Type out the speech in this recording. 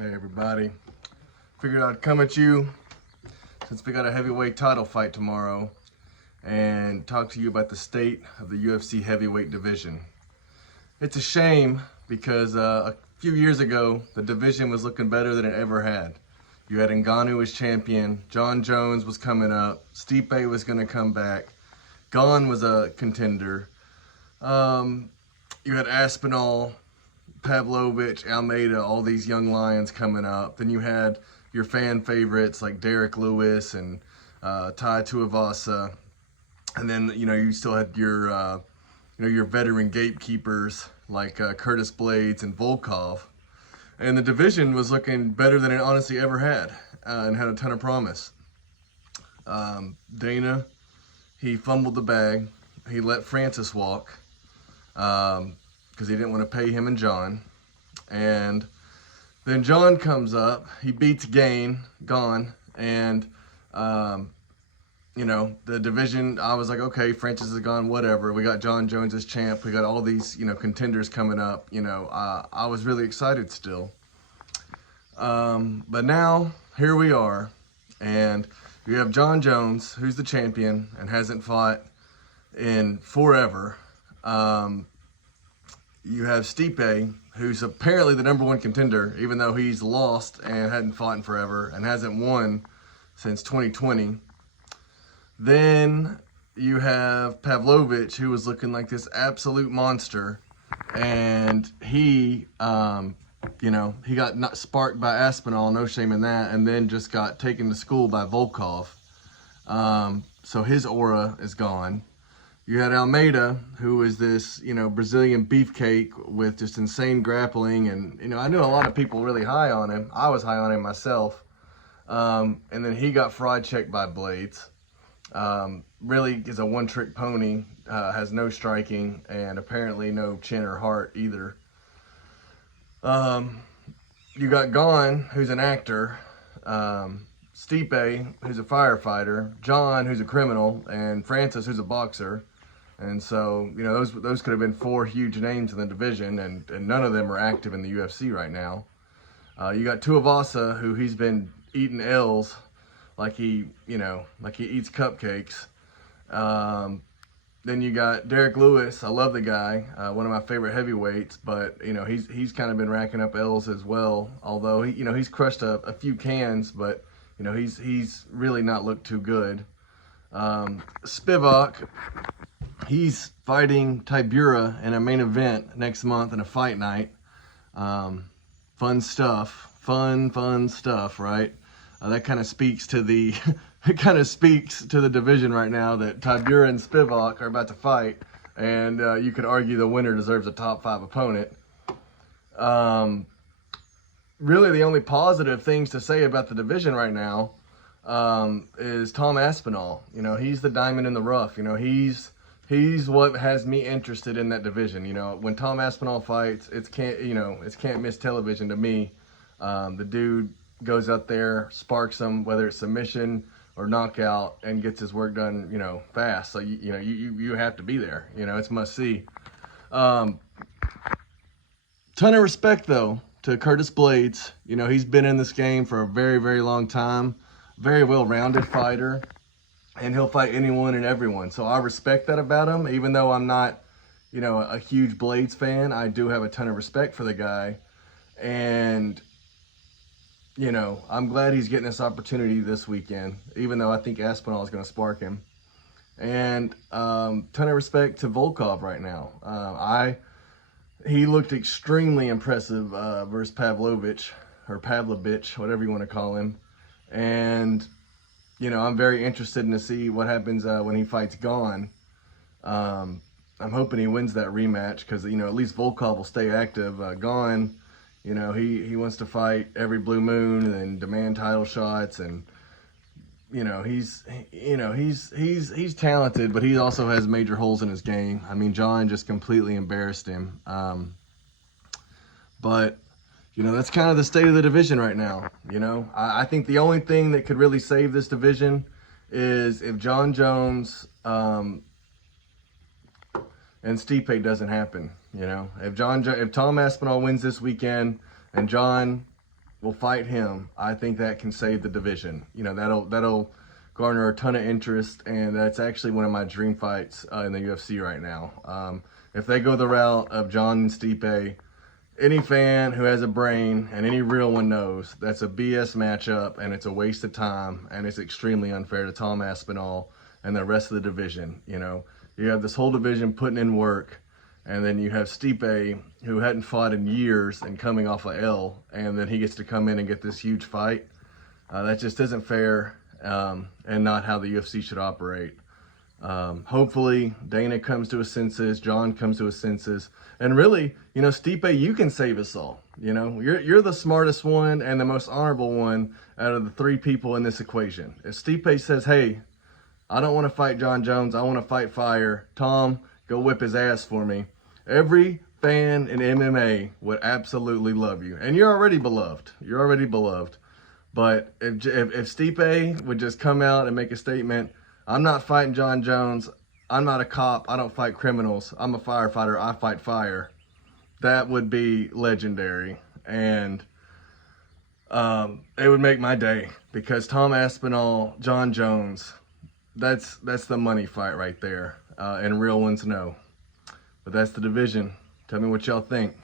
Hey everybody, figured I'd come at you since we got a heavyweight title fight tomorrow and talk to you about the state of the UFC heavyweight division. It's a shame because a few years ago the division was looking better than it ever had. You had Ngannou as champion, John Jones was coming up, Stipe was going to come back, Gane was a contender, you had Aspinall, Pavlovich, Almeida, all these young lions coming up. Then you had your fan favorites like Derek Lewis and Tai Tuivasa, and then you still had your your veteran gatekeepers like Curtis Blades and Volkov. And the division was looking better than it honestly ever had, and had a ton of promise. Dana, he fumbled the bag. He let Francis walk because he didn't want to pay him and John. And then John comes up, he beats Gane, and the division, I was like, okay, Francis is gone, whatever. We got John Jones as champ. We got all these, contenders coming up. I was really excited still. But now, here we are, and you have John Jones, who's the champion and hasn't fought in forever. You have Stipe, who's apparently the #1 contender, even though he's lost and hadn't fought in forever and hasn't won since 2020. Then you have Pavlovich, who was looking like this absolute monster, and he got sparked by Aspinall, no shame in that, and then just got taken to school by Volkov. So his aura is gone. You had Almeida, who is this, Brazilian beefcake with just insane grappling. And, I knew a lot of people really high on him. I was high on him myself. And then he got fraud checked by Blades. Really is a one-trick pony, has no striking, and apparently no chin or heart either. You got Gane, who's an actor. Stipe, who's a firefighter. John, who's a criminal. And Francis, who's a boxer. And so, those could have been 4 huge names in the division, and none of them are active in the UFC right now. You got Tuivasa, who he's been eating L's like he eats cupcakes. Then you got Derek Lewis. I love the guy, one of my favorite heavyweights, but he's kind of been racking up L's as well. Although he's crushed a few cans, but he's really not looked too good. Spivak. He's fighting Tybura in a main event next month in a fight night. Fun stuff, right? That kind of speaks to the division right now, that Tybura and Spivak are about to fight, and you could argue the winner deserves a top 5 opponent. Really, the only positive things to say about the division right now is Tom Aspinall. He's the diamond in the rough. He's what has me interested in that division. When Tom Aspinall fights, it's can't miss television to me. The dude goes out there, sparks them, whether it's submission or knockout, and gets his work done, fast. So you have to be there. It's must see. Ton of respect though to Curtis Blades. He's been in this game for a very, very long time. Very well-rounded fighter. And he'll fight anyone and everyone. So I respect that about him. Even though I'm not, a huge Blades fan, I do have a ton of respect for the guy. And, I'm glad he's getting this opportunity this weekend, even though I think Aspinall is going to spark him. And ton of respect to Volkov right now. He looked extremely impressive versus Pavlovich, or Pavlovich, whatever you want to call him. And I'm very interested to see what happens when he fights Gane. I'm hoping he wins that rematch because, at least Volkov will stay active. Gane, he wants to fight every blue moon and demand title shots, and he's talented, but he also has major holes in his game. I mean, John just completely embarrassed him. But that's kind of the state of the division right now. I think the only thing that could really save this division is if John Jones and Stipe doesn't happen. If Tom Aspinall wins this weekend and John will fight him, I think that can save the division. You know, that'll garner a ton of interest, and that's actually one of my dream fights in the UFC right now. If they go the route of John and Stipe, any fan who has a brain and any real one knows that's a BS matchup, and it's a waste of time, and it's extremely unfair to Tom Aspinall and the rest of the division. You know, you have this whole division putting in work, and then you have Stipe, who hadn't fought in years and coming off a L, and then he gets to come in and get this huge fight. That just isn't fair, and not how the UFC should operate. Hopefully Dana comes to his senses, John comes to his senses, and really, you know, Stipe, you can save us all. You know, you're the smartest one and the most honorable one out of the three people in this equation. If Stipe says, hey, I don't want to fight John Jones, I want to fight Fire, Tom, go whip his ass for me, every fan in MMA would absolutely love you. And you're already beloved. You're already beloved. But if Stipe would just come out and make a statement, I'm not fighting John Jones, I'm not a cop, I don't fight criminals, I'm a firefighter, I fight fire, that would be legendary. And it would make my day, because Tom Aspinall, John Jones, that's the money fight right there. And real ones know. But that's the division. Tell me what y'all think.